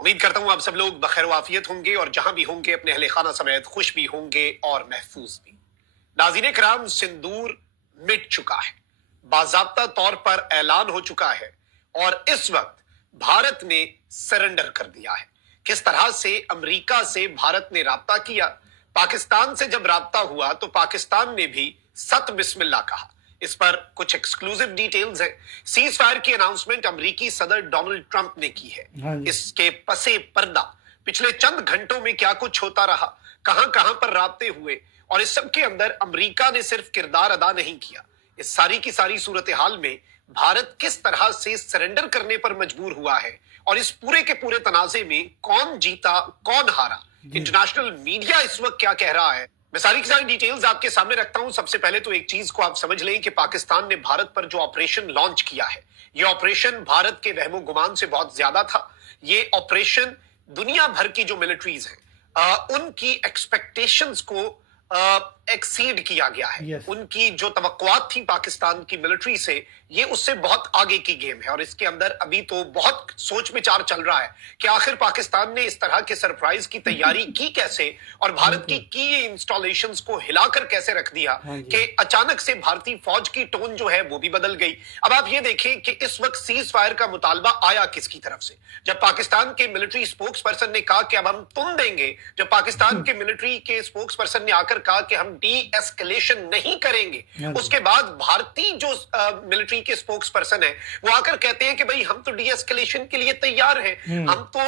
उम्मीद करता हूं आप सब लोग बखैर वाफियत होंगे और जहां भी होंगे अपने अहले खाना समेत खुश भी होंगे और महफूज भी। नाज़रीन किराम, सिंदूर मिट चुका है, बाज़ाब्ता तौर पर ऐलान हो चुका है और इस वक्त भारत ने सरेंडर कर दिया है। किस तरह से अमेरिका से भारत ने राब्ता किया, पाकिस्तान से जब राब्ता हुआ तो पाकिस्तान ने भी सत बिस्मिल्लाह कहा। इस पर कुछ एक्सक्लूसिव डिटेल्स हैं। सीज फायर की अनाउंसमेंट अमेरिकी सदर डोनाल्ड ट्रंप ने की है। इसके पसे पर्दा पिछले चंद घंटों में क्या कुछ होता रहा, कहां कहां पर राब्ते हुए, और इस सब के अंदर अमेरिका ने सिर्फ किरदार अदा नहीं किया। इस सारी की सारी सूरत हाल में भारत किस तरह से सरेंडर करने पर मजबूर हुआ है और इस पूरे के पूरे तनाजे में कौन जीता कौन हारा, इंटरनेशनल मीडिया इस वक्त क्या कह रहा है, मैं सारी की सारी डिटेल्स आपके सामने रखता हूं। सबसे पहले तो एक चीज को आप समझ लें कि पाकिस्तान ने भारत पर जो ऑपरेशन लॉन्च किया है, यह ऑपरेशन भारत के वहमो गुमान से बहुत ज्यादा था। ये ऑपरेशन दुनिया भर की जो मिलिट्रीज हैं उनकी एक्सपेक्टेशंस को एक्सीड किया गया है। उनकी जो तवक्कुआत थी पाकिस्तान की मिलिट्री से, ये उससे बहुत आगे की गेम है और इसके अंदर अभी तो बहुत सोच विचार चल रहा है कि आखिर पाकिस्तान ने इस तरह के सरप्राइज की तैयारी की कैसे और भारत की इंस्टॉलेशंस को हिलाकर कैसे रख दिया कि अचानक से भारतीय फौज की टोन जो है वो भी बदल गई। अब आप ये देखें कि इस वक्त सीज फायर का मुतालबा आया किसकी तरफ से। जब पाकिस्तान के मिलिट्री स्पोक्स पर्सन ने कहा कि अब हम तुम देंगे, जब पाकिस्तान के मिलिट्री के स्पोक्स पर्सन ने आकर कहा कि हम डी एस्केलेशन नहीं करेंगे, उसके बाद भारतीय जो मिलिट्री के स्पोक्स पर्सन है वो आकर कहते हैं कि भाई हम तो डी एस्केलेशन के लिए तैयार हैं, हम तो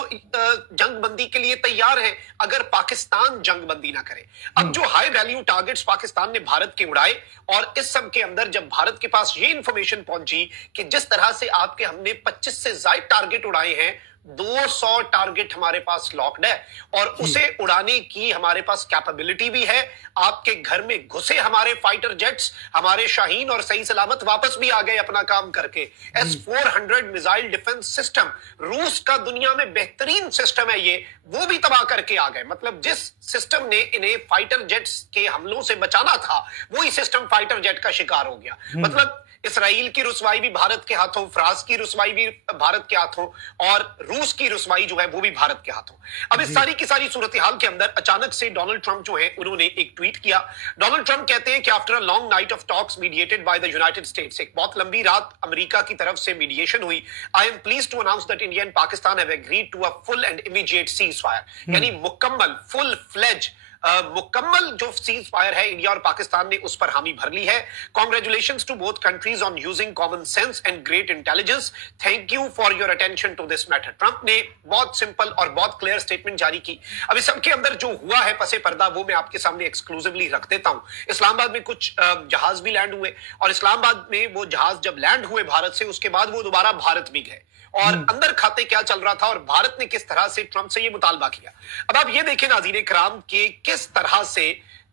जंगबंदी के लिए तैयार हैं अगर पाकिस्तान जंगबंदी ना करे। अब जो हाई वैल्यू टारगेट्स पाकिस्तान ने भारत के उड़ाए और इस सब के अंदर जब भारत के पास ये इंफॉर्मेशन पहुंची कि जिस तरह से आपके हमने 25 से ज्यादा टारगेट उड़ाए हैं, 200 टारगेट हमारे पास लॉक्ड है और उसे उड़ाने की हमारे पास कैपेबिलिटी भी है। आपके घर में घुसे हमारे फाइटर जेट्स, हमारे शाहीन, और सही सलामत वापस भी आ गए अपना काम करके। S-400 मिसाइल डिफेंस सिस्टम, रूस का दुनिया में बेहतरीन सिस्टम है ये, वो भी तबाह करके आ गए। मतलब जिस सिस्टम ने इन्हें फाइटर जेट्स के हमलों से बचाना था, वही सिस्टम फाइटर जेट का शिकार हो गया। मतलब इसराइल की रुसवाई भी भारत के हाथों, फ्रांस की रुसवाई भी भारत के हाथों और रूस की रुसवाई जो है वो भी भारत के हाथों। अब इस सारी की सारी सूरत हाल के अंदर अचानक से डोनाल्ड ट्रंप जो है उन्होंने एक ट्वीट किया। डोनाल्ड ट्रंप कहते हैं कि after a long night of talks mediated by the United states, एक बहुत लंबी रात अमेरिका की तरफ से मीडिएशन हुई, I am pleased to announce that India and Pakistan have agreed to a full and immediate cease fire, यानी मुकम्मल फुल फ्लेज मुकम्मल जो सीज फायर है इंडिया और पाकिस्तान ने उस पर हामी भर ली है। Congratulations to both countries on using common sense and great intelligence, thank you for your attention to this matter. Trump ने बहुत सिंपल और बहुत क्लियर स्टेटमेंट जारी की। अब इस सबके अंदर जो हुआ है पसे पर्दा वो मैं आपके सामने एक्सक्लूसिवली रख देता हूं। इस्लामाबाद में कुछ जहाज भी लैंड हुए और इस्लामाबाद में वो जहाज जब लैंड हुए भारत से, उसके बाद वो दोबारा भारत भी गए और अंदर खाते क्या चल रहा था और भारत ने किस तरह से ट्रंप से ये मुतालबा किया। अब आप ये देखें नाज़रीन किराम के किस तरह से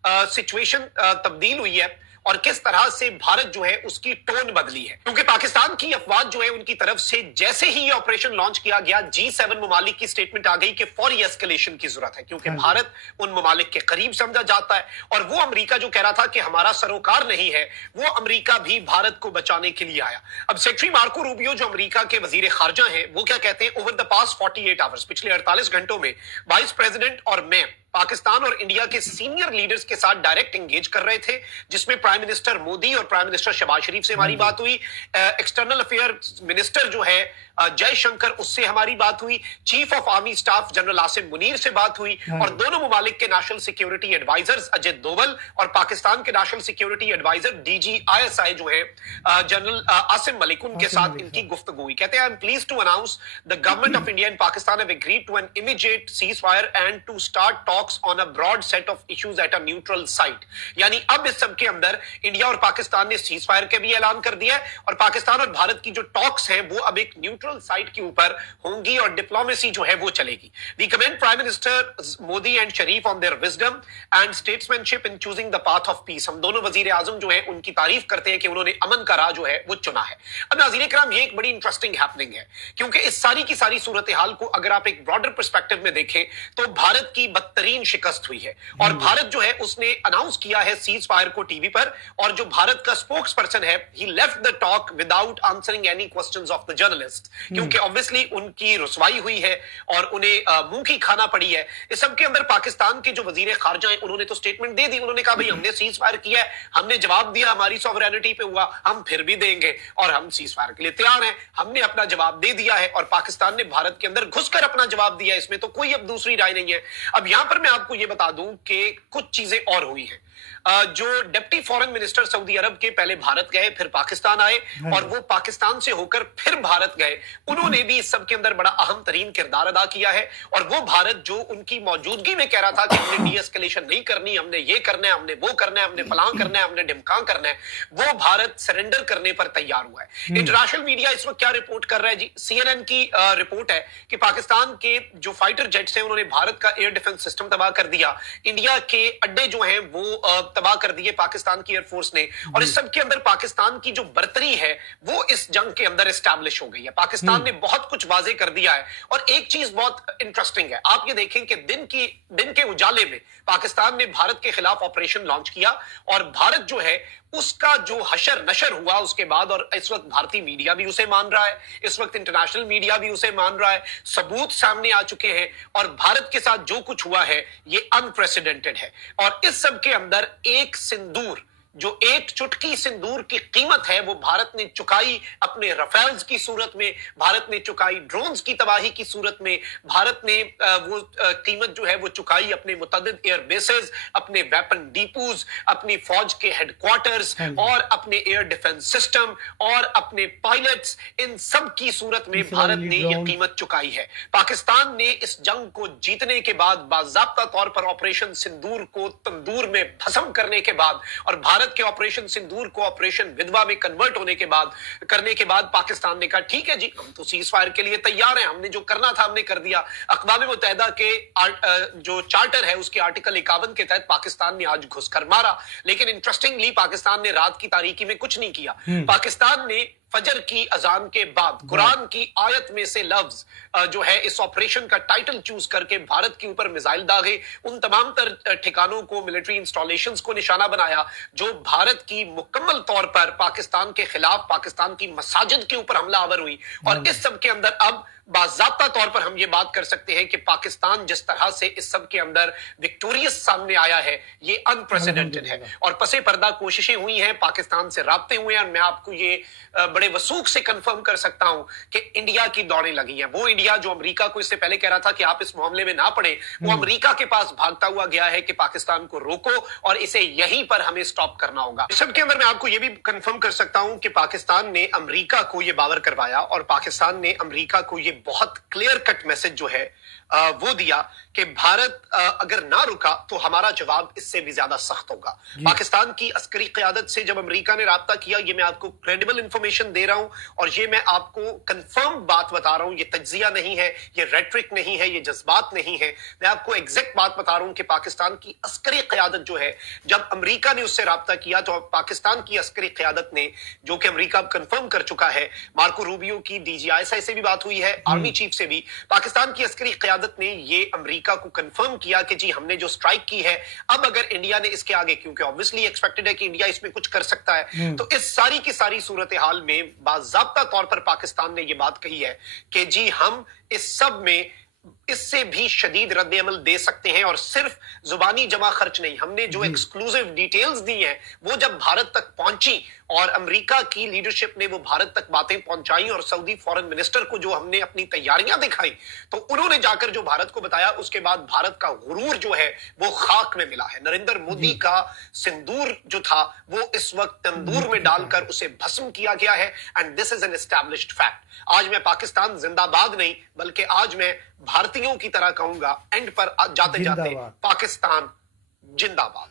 सिचुएशन तब्दील हुई है और किस तरह से भारत जो है उसकी टोन बदली है, क्योंकि पाकिस्तान की अफवाज जो है उनकी तरफ से जैसे ही ये ऑपरेशन लॉन्च किया गया, G7 ममालिक की स्टेटमेंट आ गई कि फौरी एस्केलेशन की जरूरत है, क्योंकि भारत उन ममालिक के करीब समझा जाता है और वो अमेरिका जो कह रहा था कि हमारा सरोकार नहीं है, वो अमेरिका भी भारत को बचाने के लिए आया। अब सेक्रेटरी मार्को रूबियो जो अमेरिका के वजीर खारजा हैं, वो क्या कहते हैं, ओवर द पास्ट 48 आवर्स, पिछले 48 घंटों में वाइस प्रेसिडेंट और मैं पाकिस्तान और इंडिया के सीनियर लीडर्स के साथ डायरेक्ट एंगेज कर रहे थे, जिसमें प्राइम मिनिस्टर मोदी और प्राइम मिनिस्टर शहबाज शरीफ से हमारी बात हुई, एक्सटर्नल अफेयर मिनिस्टर जो है जयशंकर, उससे हमारी बात हुई, chief of army staff general Asim Munir से बात हुई और दोनों ममालिक के national security advisers Ajit Doval और पाकिस्तान के नेशनल सिक्योरिटी एडवाइजर DGISI जो है जनरल आसिम मलिक, उनके साथ इनकी गुफ्तगू हुई। कहते हैं I am pleased to announce the government of India and Pakistan have agreed to an immediate seize fire and to start talks on a broad set of issues at a neutral site. यानी अब इस सब के अंदर India और पाकिस्तान ने cease fire का भी ऐलान कर दिया है और पाकिस्तान और भारत की जो टॉक्स हैं वो अब एक न्यूट्रल साइट के ऊपर होंगी और डिप्लोमेसी जो है वो चलेगी। We commend prime minister Modi and Sharif on their wisdom and statesmanship in choosing the path of peace. हम दोनों वजीर आजम जो है उनकी तारीफ करते हैं कि उन्होंने अमन का राह जो है वो चुना है। अब नाज़रीन किराम, ये एक बड़ी इंटरेस्टिंग हैपनिंग है, क्योंकि इस सारी की सारी सूरत हाल को अगर आप एक ब्रॉडर पर्सपेक्टिव में देखें तो भारत की बदतरीन बेहतरीन शिकस्त हुई है। और भारत जो है उसने अनाउंस किया है सीज फायर को टीवी पर, और जो भारत का स्पोक्स पर्सन है ही left the talk without answering any questions of the journalist, क्योंकि ऑब्वियसली उनकी रुसवाई हुई है और उन्हें मुंह की खाना पड़ी है। इस सब के अंदर पाकिस्तान के जो वजीर खारजा है उन्होंने तो स्टेटमेंट दे दी, उन्होंने कहा भाई हमने सीज फायर किया है, हमने जवाब दिया, हमारी सॉवरेनिटी पे हुआ, हम फिर भी देंगे और हम सीज फायर के लिए तैयार हैं, हमने अपना जवाब दे दिया है। और पाकिस्तान ने भारत के अंदर घुसकर अपना जवाब दिया, इसमें तो कोई अब दूसरी राय नहीं है। अब यहां पर मैं आपको यह बता दूं कि कुछ चीजें और हुई हैं। जो डिप्टी फॉरेन मिनिस्टर सऊदी अरब के पहले भारत गए, फिर पाकिस्तान आए, और वो पाकिस्तान से होकर फिर भारत गए, उन्होंने भी इस सब के अंदर बड़ा अहम तरीन किरदार अदा किया है। और वो भारत जो उनकी मौजूदगी में कह रहा था कि हमने डी-एस्केलेशन नहीं करनी, हमने ये करना है, हमने वो करना है, हमने फलां करना है, हमने ढिमकां करना है, वो भारत सरेंडर करने पर तैयार हुआ है। इंटरनेशनल मीडिया इस वक्त क्या रिपोर्ट कर रहा है जी? CNN की रिपोर्ट है कि पाकिस्तान के जो फाइटर जेट्स हैं उन्होंने भारत का एयर डिफेंस सिस्टम तबाह कर दिया, इंडिया के अड्डे जो हैं वो तबाह कर दिए पाकिस्तान की एयरफोर्स ने। और इस सब के अंदर पाकिस्तान की जो बर्तरी है वो इस जंग के अंदर एस्टैब्लिश हो गई है। पाकिस्तान ने बहुत कुछ वाजे कर दिया है। और एक चीज बहुत इंटरेस्टिंग है, आप ये देखें कि दिन के उजाले में पाकिस्तान ने भारत के खिलाफ ऑपरेशन लॉन्च किया, और भारत जो है उसका जो हशर नशर हुआ उसके बाद, और इस वक्त भारतीय मीडिया भी उसे मान रहा है, इस वक्त इंटरनेशनल मीडिया भी उसे मान रहा है, सबूत सामने आ चुके हैं, और भारत के साथ जो कुछ हुआ है ये अनप्रेसिडेंटेड है। और इस सब के अंदर एक सिंदूर, जो एक चुटकी सिंदूर की कीमत है वो भारत ने चुकाई अपने रफेल्स की सूरत में, भारत ने चुकाई ड्रोन्स की तबाही की सूरत में, भारत ने वो कीमत जो है वो चुकाई अपने मुतअद्दिद एयर बेसेस, अपने वेपन डिपोज, अपनी फौज के हेडक्वार्टर्स, और अपने एयर डिफेंस सिस्टम, और अपने पायलट्स, इन सब की सूरत में भारत ने यह कीमत चुकाई है। पाकिस्तान ने इस जंग को जीतने के बाद, बाज़ाब्ता तौर पर ऑपरेशन सिंदूर को तंदूर में भस्म करने के बाद, और भारत के ऑपरेशन सिंदूर को ऑपरेशन विधवा में कन्वर्ट करने के बाद पाकिस्तान ने कहा ठीक है जी, हम तो सीज फायर के लिए तैयार हैं, हमने जो करना था हमने कर दिया। अक़वाम मुत्तहिदा के जो चार्टर है उसके आर्टिकल 51 के तहत पाकिस्तान ने आज घुसकर मारा। लेकिन इंटरेस्टिंगली पाकिस्तान ने रात की तारीकी में कुछ नहीं किया। पाकिस्तान ने फजर की अजान के बाद कुरान की आयत में से लफ्ज जो है इस ऑपरेशन का टाइटल चूज करके भारत के ऊपर मिसाइल दागे, उन तमाम ठिकानों को, मिलिट्री इंस्टॉलेशंस को निशाना बनाया जो भारत की मुकम्मल तौर पर पाकिस्तान के खिलाफ, पाकिस्तान की मसाजिद के ऊपर हमलावर हुई। और इस सब के अंदर अब बाज़ाब्ता तौर पर हम ये बात कर सकते हैं कि पाकिस्तान जिस तरह से इस सब के अंदर विक्टोरियस सामने आया है ये अनप्रेसिडेंटेड है। और पसे पर्दा कोशिशें हुई हैं, पाकिस्तान से राब्ते हुए हैं, और मैं आपको ये बड़े वसूख से कंफर्म कर सकता हूं कि इंडिया की दौड़ें लगी हैं। वो इंडिया जो अमेरिका को इससे पहले कह रहा था कि आप इस मामले में ना पड़े, वो अमेरिका के पास भागता हुआ गया है कि पाकिस्तान को रोको और इसे यहीं पर हमें स्टॉप करना होगा। इस सब के अंदर मैं आपको ये भी कंफर्म कर सकता हूं कि पाकिस्तान ने अमेरिका को ये बावर करवाया, और पाकिस्तान ने अमेरिका को ये बहुत क्लियर कट मैसेज जो है वो दिया कि भारत अगर ना रुका तो हमारा जवाब इससे भी ज्यादा सख्त होगा। पाकिस्तान की अस्करी क़यादत से जब अमेरिका ने राब्ता किया, ये मैं आपको क्रेडिबल इंफॉर्मेशन दे रहा हूं, और ये मैं आपको कंफर्म बात बता रहा हूं, ये तज्जिया नहीं है, ये रेटरिक नहीं है, ये जज्बात नहीं है, मैं आपको एग्जैक्ट बात बता रहा हूं कि पाकिस्तान की अस्करी क़यादत जो है, जब अमेरिका ने उससे राब्ता किया तो पाकिस्तान की अस्करी क़यादत ने, जो कि अमेरिका कंफर्म कर चुका है, मार्को रूबियो की DGISI से भी बात हुई है, आर्मी चीफ से भी, पाकिस्तान की अस्करी क़यादत ने ये अमेरिका को कंफर्म किया कि जी हमने जो स्ट्राइक की है, अब अगर इंडिया ने इसके आगे, क्योंकि ऑब्वियसली एक्सपेक्टेड है कि इंडिया इसमें कुछ कर सकता है, तो इस सारी की सारी सूरत हाल में बाज़ाब्ता तौर पर पाकिस्तान ने ये बात कही है कि जी हम इस सब में इससे भी शदीद रद्द-ए-अमल दे सकते हैं, और सिर्फ जुबानी जमा खर्च नहीं, हमने जो एक्सक्लूसिव डिटेल्स दी हैं वो जब भारत तक पहुंची और अमेरिका की लीडरशिप ने वो भारत तक बातें पहुंचाई, और सऊदी फॉरेन मिनिस्टर को जो हमने अपनी तैयारियां दिखाई तो उन्होंने जाकर जो भारत को बताया, उसके बाद भारत का गुरूर जो है वो खाक में मिला है। नरेंद्र मोदी का सिंदूर जो था वो इस वक्त तंदूर में डालकर उसे भस्म किया गया है, and this is an established fact. आज मैं पाकिस्तान जिंदाबाद नहीं बल्कि आज मैं भारतीयों की तरह कहूंगा, एंड पर जाते जाते पाकिस्तान जिंदाबाद।